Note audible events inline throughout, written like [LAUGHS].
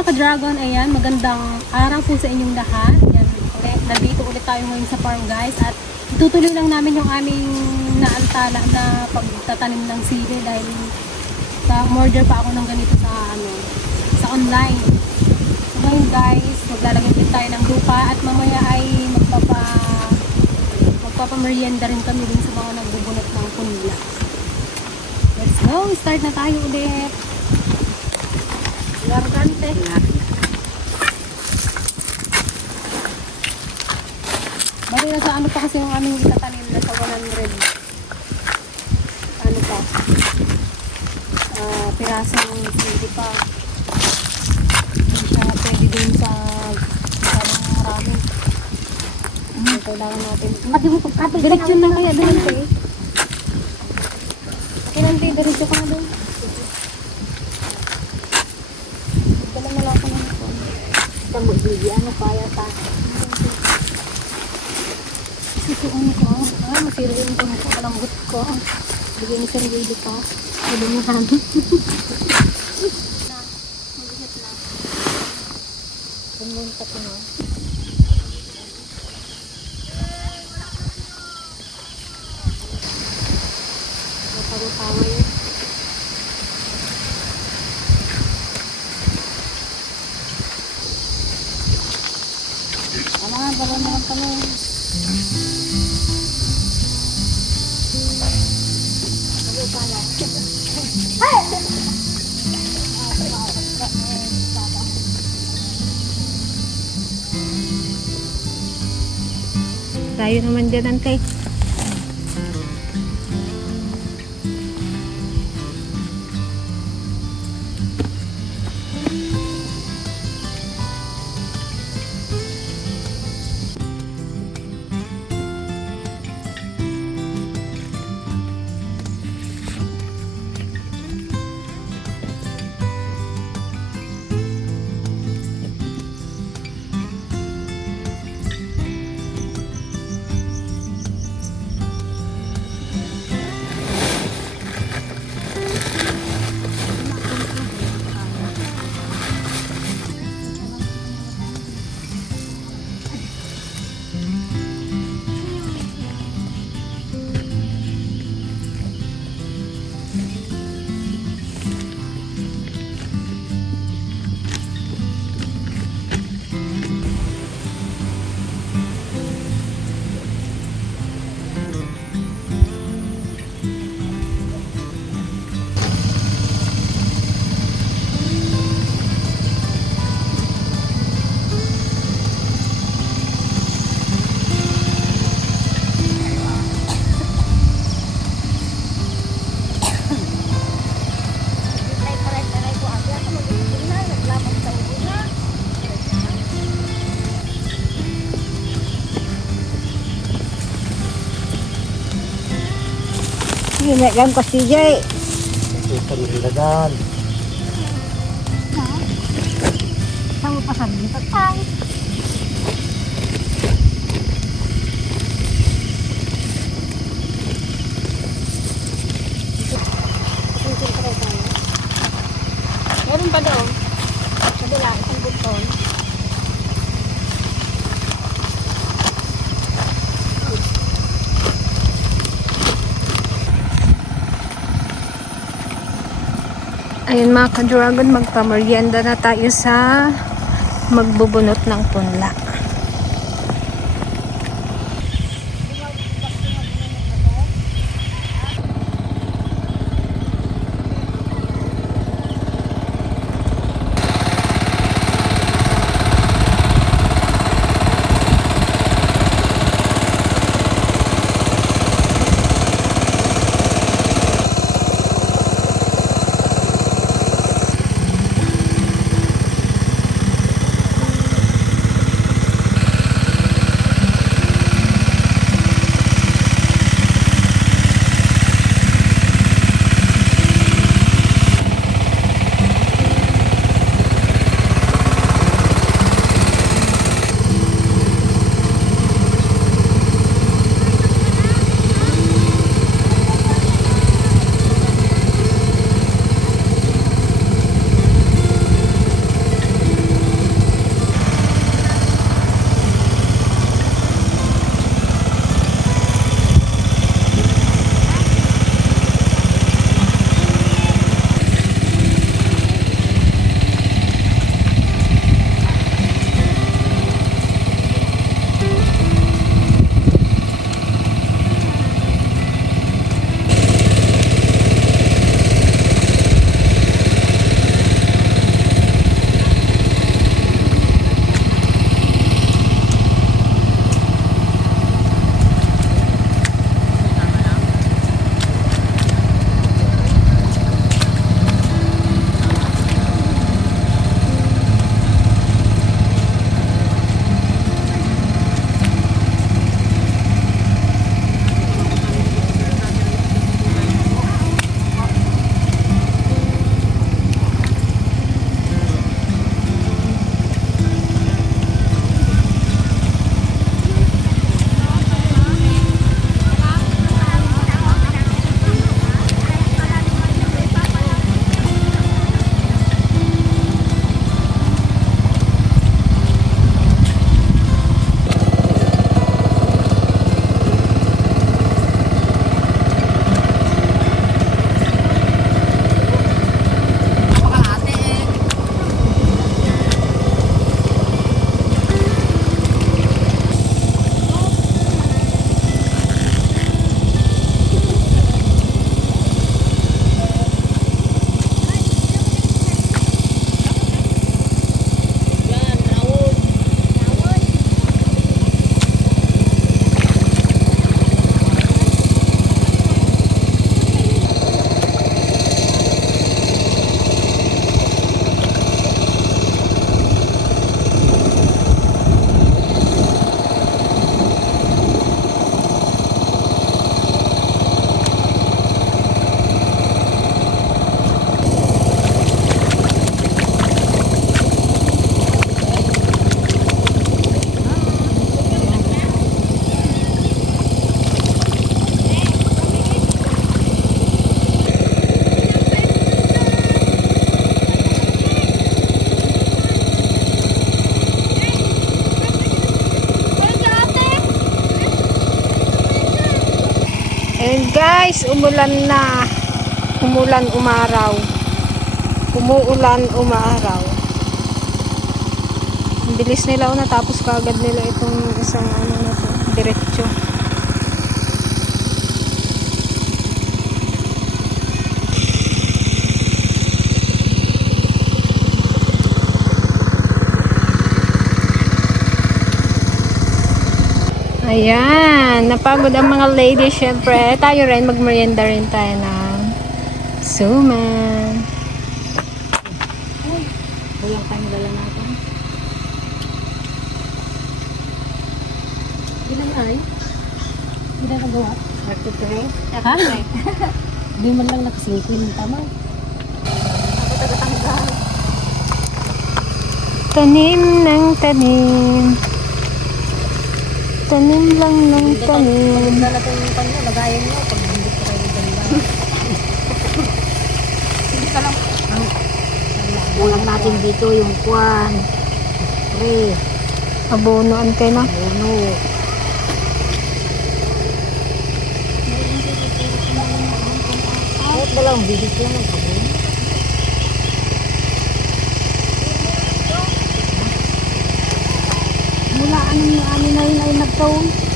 mga ka-dragon, ayan, magandang araw po sa inyong lahat. Yan, ulit, nandito ulit tayo ngayon sa farm guys at itutuloy lang namin yung aming naantala na pagtatanim ng sili dahil sa order pa ako ng ganito sa ano sa online. So ngayon guys, maglalagay din tayo ng lupa at mamaya ay magpapa magpapamerienda rin kami din sa mga nagbubunot ng punla. Let's go! Start na tayo ulit! Largante. Bali na sa ano pa kasi yung aming itatanim na sa 100 ano pa? Ah pirasong hindi pa. Hindi siya pwede dun sa masyadong marami so, kailangan natin. Pati mo pagkatol. direksyon na kaya doon te kinante direksyon ka na doon dala mo lang ako ng phone Tamo bibi ano kaya ta. Susuon ko. Ah, masiruin ko sa kalambot ko. Bigay ni Sir Willie pa. Sabi mo sa amin. Tunggon ka Tayo naman dyan ante. May gan ko si Jay. Ito nilagan. Saan mo pa sabi sa tayo? Meron pa daw. Sa bila, isang buton. Ayun mga ka-dragon, na tayo sa magbubunot ng punla. Guys, umulan na. Umulan, umaraw. Umuulan, umaraw. Ang bilis nila o natapos kaagad nila itong isang ano na to, diretsyo. Ayan, napagod ang mga ladies syempre. Tayo rin, magmerienda rin tayo ng suman. Walang tayo dala natin. Ilan ay? Ilan nagawa? 33. Ha? Di man lang nakasingkwin. Tama. Ako tagatanggal. Tanim ng tanim. Tanim lang ng tanim. Pag natin yung kanya, lagayan nyo. Pag hindi ko kayo ganda. [LAUGHS] Ulang natin dito yung kwan. Pre, Abono na. uno. Kahit dalawang bibig lang ang sabon. Mula anong ano na yun ay nagtaon?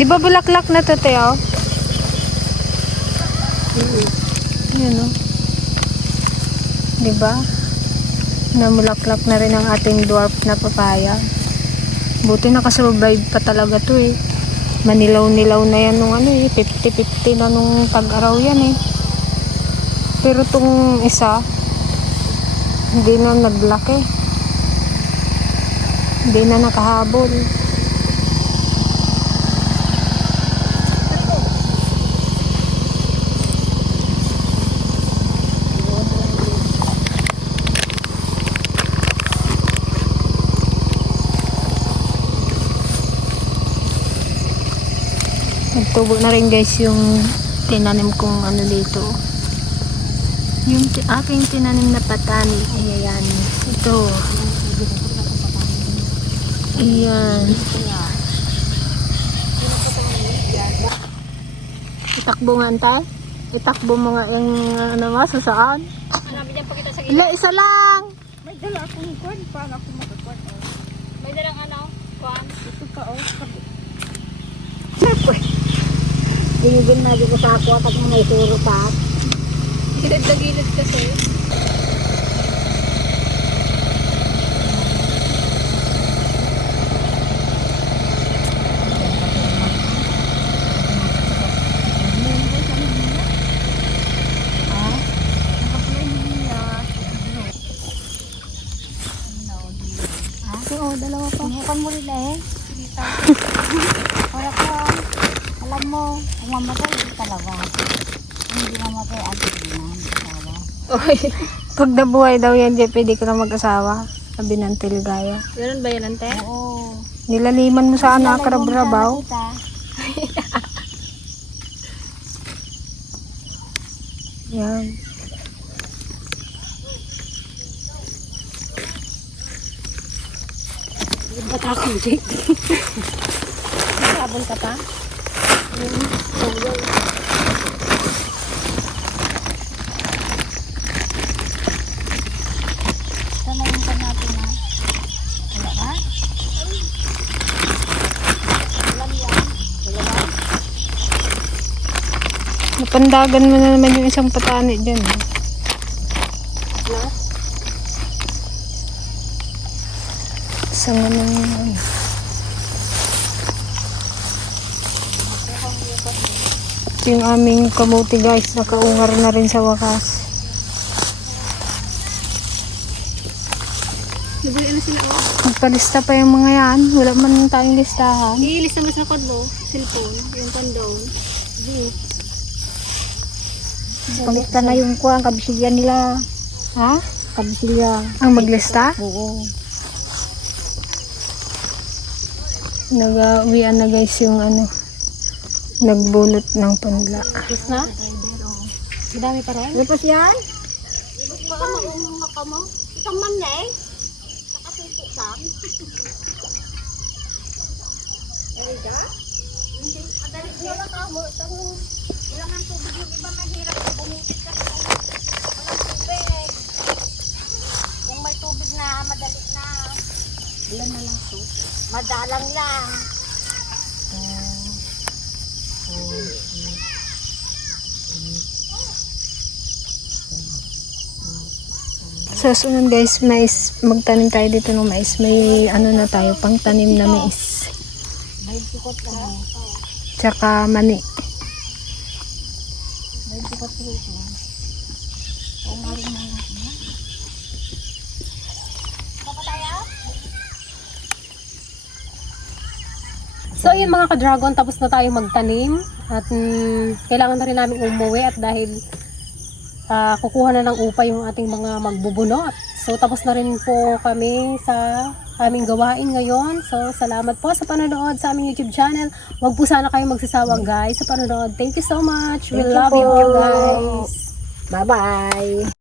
Di ba bulaklak na to, Teo? Yan o. Di ba? Namulaklak na rin ang ating dwarf na papaya. Buti nakasurvive pa talaga to eh. Manilaw-nilaw na yan nung ano eh. 50-50 na nung tag-araw yan eh. Pero tong isa, hindi na naglaki. Hindi na nakahabol. Nagtubo na rin guys yung tinanim kong ano dito. Yung aking tinanim na patani. Ayan. Ito. Ayan. Itakbo nga anta. Itakbo mo nga yung ano mo sa saan. Hanapin niyan pakita sa Ila, isa lang. May dala akong kwan. Paano ako magkakwan? May dalang ano? Kwan? Ito ka oh. Ginigin na dito sa ako at mga ituro pa. Gilid na gilid kasi. Oo, dalawa pa. Pumukan mo rin eh. Wala ko. Alam mo, kung mamatay, talaga. Kung hindi mamatay, na. Talaga. Oy, pag nabuhay daw yan, Jeff, pwede ka na mag-asawa. Sabi ng Tilgaya. Ganun ba yan, ante? Oo. Nilaliman mo sa anak, karabrabaw. [LAUGHS] Yan. Ba't ako, Jake? [LAUGHS] Sabon ka pa? Napandagan mo na naman yung isang patani dyan. eh. Isang ano Ito yung aming kamuti guys, nakaungar na rin sa wakas. Nabili na sila oh. Magpalista pa yung mga yan. Wala man tayong listahan. Iilis naman sa kod mo, cellphone, yung pandown. Pagkita na yung kuha, kabisilya nila. Ha? Kabisilya. Ang maglista? Oo. Nag-uwian na guys yung ano, nagbunot ng punla. Tapos na? Madami pa rin? Tapos yan? Baka maunga ka mo. Isang man na eh. Nakasuko ka. Erika? Hindi. Madali ko lang ka mo. Wala ng tubig yung iba mahirap. Bumipit kasi kung walang tubig. Kung may tubig na, madali na. Ilan na lang to? Madalang lang. Sa sunod guys, mais, magtanim tayo dito ng mais. May ano na tayo, pang tanim na mais. Tsaka mani. So ayun mga ka-dragon, tapos na tayo magtanim at mm, kailangan na rin namin umuwi at dahil ah, kukuha na ng upa yung ating mga magbubunot. So tapos na rin po kami sa aming gawain ngayon. So salamat po sa panonood sa aming YouTube channel. Huwag po sana kayo magsasawang guys sa panonood. Thank you so much. We Thank you love you po. all guys. Bye-bye.